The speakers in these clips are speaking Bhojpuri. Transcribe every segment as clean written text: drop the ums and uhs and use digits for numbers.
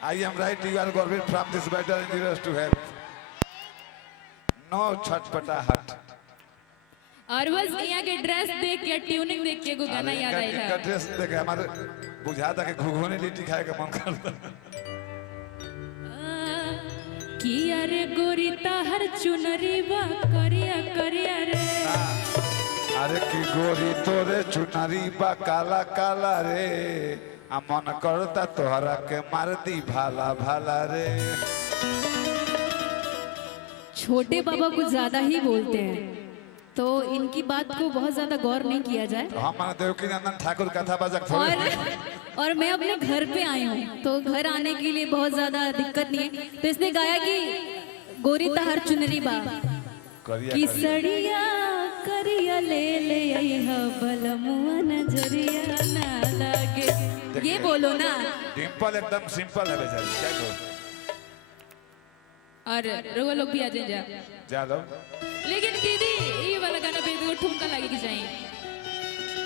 I am right. You are going from this battle injurious to have no छटपटाहट। और बस यहाँ के ड्रेस देख के ट्यूनिंग देख के को गाना याद आया इनका ड्रेस देख हमारे बुझाता कि घुघुनी लिट्टी खाए का मन करता। कि अरे गोरी ताहर चुनरी बा करिया करिया रे। अरे की गोरी तोरे चुनरी बा काला काला रे, आ मन करता तोहरा के मार दी भाला भाला रे। छोटे बाबा कुछ ज्यादा ही बोलते हैं, तो इनकी बात को बहुत ज्यादा गौर नहीं किया जाए। तो हम देवकीनंदन ठाकुर कथा बजक और मैं अपने घर पे आई हूँ, तो घर आने के लिए बहुत ज्यादा दिक्कत नहीं है, तो इसने गाया कि गोरी ताहर चुनरी बा कि सड़िया करिया ले ले बलमुआ नजरिया ना लगे। ये बोलो ना। डिंपल एकदम सिंपल है बेचारी, क्या करो। और रोगा लोग भी आ जाए जा लो। लेकिन दीदी ये वाला गाना पे तो ठुमका लगे कि चाहिए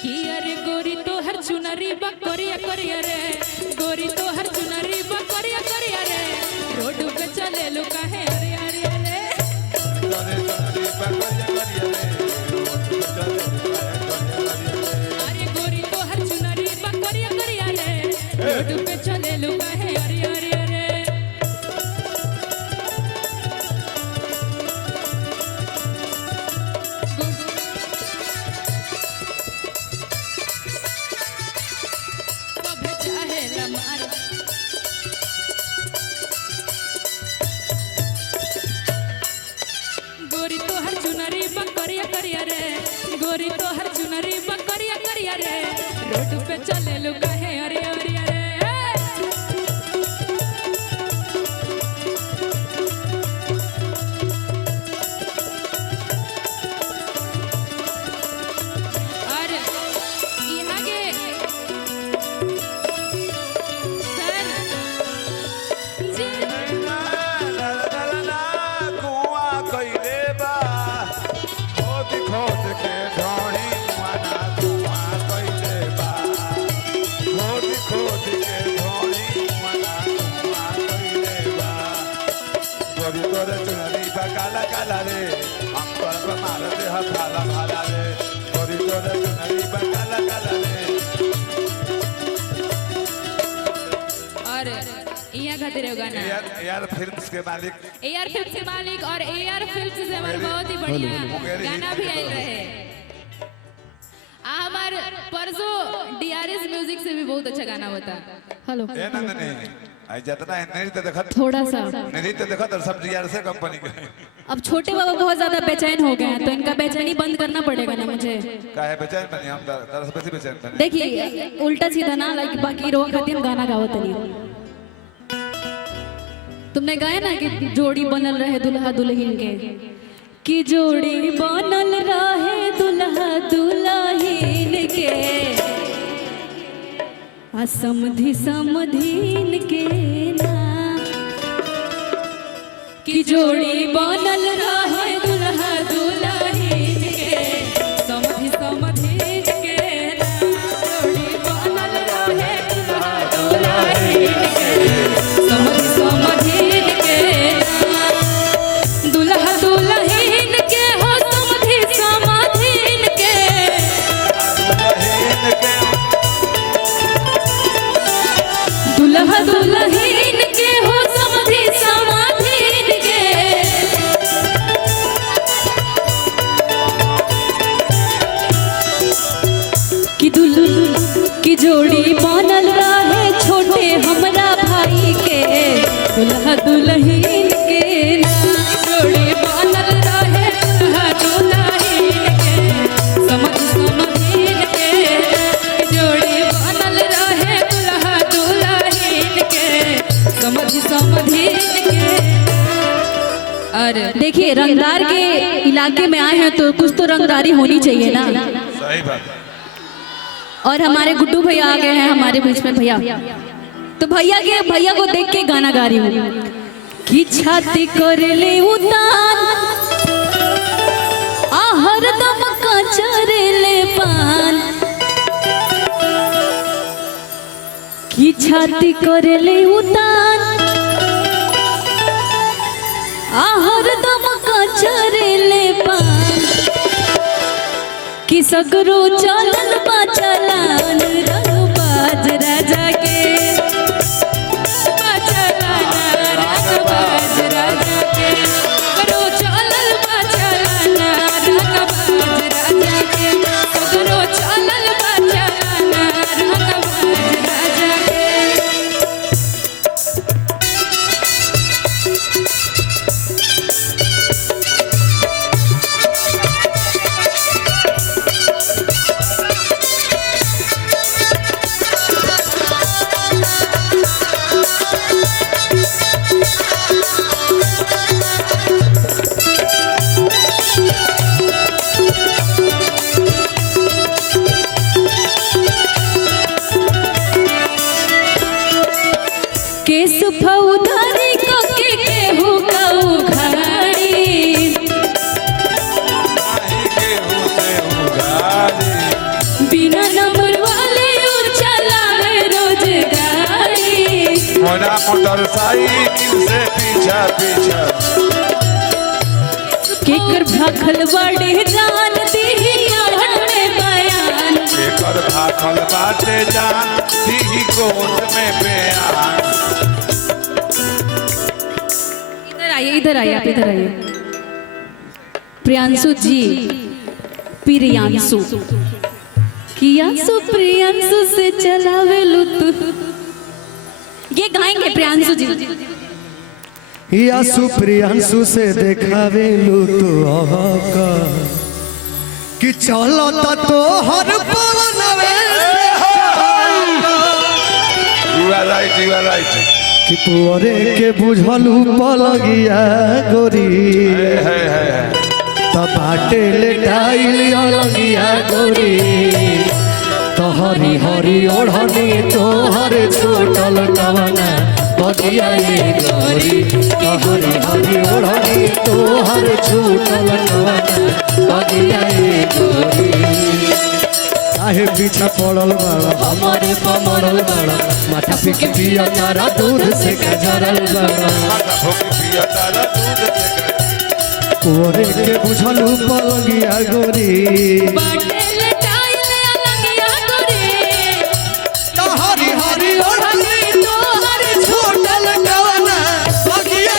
कि अरे गोरी तो हर चुनरी बा करिया करिया रे, गोरी तो हर चुनरी बा करिया करिया रे, रोड पे चले लो काहे अरे अरे अरे, अरे गोरी तो हर चुनरी बा करिया करिया रे, रोड पे चले लो काहे अरे अरे अरे। गोरी तो हर चुनरी बकरिया करिया रे, गोरी तो हर चुनरी बकरिया करिया रे, रोड पे चले लो काहे अरे अरे अरे। और यहाँ के काला काला रे, हम पर मार दे हम भाला भाला रे, गोरी तोरे चुनरी बा काला काला रे। और यहाँ खातिर है गाना एआर फिल्म्स के मालिक, एआर फिल्म्स के मालिक, और एआर फिल्म्स से हमारे बहुत ही बढ़िया गाना भी आए रहे। हमारे परसों डीआरएस म्यूजिक से भी बहुत अच्छा गाना होता। हेलो ए नंदनी आई जितना नृत्य देखत थोड़ा सा नृत्य देखत और सब डीआरएस कंपनी के। अब छोटे बाबा बहुत ज्यादा बेचैन हो गए हैं, तो इनका बेचैनी बंद करना पड़ेगा ना मुझे। काहे बेचैन बनी हम दरस बेसी बेचैन बनी। देखिए उल्टा सीधा ना, लाइक बाकी रो खातिर गाना गाओ तनी। तुमने गाया ना कि जोड़ी बनल रहे दुल्हा दुल्हन के, कि जोड़ी बनल रहे दुल्हा दुल्हन के, आ समधी समधीन के ना, कि जोड़ी बनल रहे दुल्हा दुल्हन के, समधी समधीन के ना, जोड़ी बनल रहे दुल्हा दुल्हन के, समधी समधीन के ना, दुल्हा दुल्हन के हो समधी समधीन के, दुल्हा दुल्हन के हो समधी समधीन के, कि की जोड़ी बनल रहे छोटे हमरा भाई के, दुल्हा दुल्हन के ना, जोड़ी बनल रहे दुल्हा दुल्हन के, समझ समधीन के, जोड़ी बनल रहे दुल्हा दुल्हन के, समझ समधीन के। और देखिए रंगदार के इलाके में आए हैं तो कुछ तो रंगदारी होनी चाहिए ना। सही बात। और हमारे गुड्डू भैया आ गए हैं हमारे बीच में। भैया तो भैया को देख के गाना गा रही हूँ कि छाती कर ले उतार आहर दम का चरे ले पान, कि छाती कर ले उतार कि सगरो चलल बा चलान रंगबाज राजा के रंगबाज राजा के सगरो चलल बा चलान रंगबाज राजा के सगरो चलल बा चलान रंगबाज राजा के। केस फौदारी को के केहू का उघाड़ी केहू से उगारी बिना नंबर वाले उ चलावे रोज गाड़ी मोरा मोटरसाइकिल से पीछा पीछा केकर भाखल बड़े जान दी ओढ़न में बयान केकर भाखल बाटे जान दी गोद में बयान। इधर आइए आप इधर आइए। प्रियांशु जी प्रियांशु कियांशु प्रियांशु से चलावे लुत ये गाएंगे प्रियांशु जी। यासु प्रियांशु से देखावे लू तो आका कि चलो तो हर पवनवे You are right. कि पुअरे के बुझलू पलगिया गोरी बाटे लेटाइल अलगिया गोरी तोहरी हरी ओढ़नी तोहर छोटल कवना बगिया गोरी तोहरी हरी ओढ़नी तोहर छोटल कवना बगिया गोरी काहे पीछा पड़ल बाड़ा हमारे पमड़ल बाड़ा माथा पीके पिया तारा दूध से कजरल बाड़ा कुंवरे के बुझलू पलगिया गोरी हरी हरी ओढ़नी तोहर छोटल कवना बगिया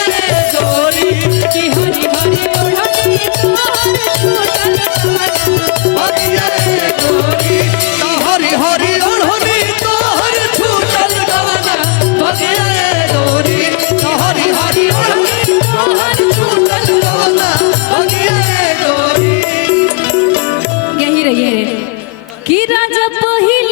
गोरी कि हरी हरी ओढ़नी तोहर छोटल कवना बगिया गोरी हरी हरी ओढ़नी तोहर छोटल कवना बगिया गोरी हरी हरी ओढ़नी तोहर छोटल कवना बगिया गोरी। यही रहिए कि राजा पहिल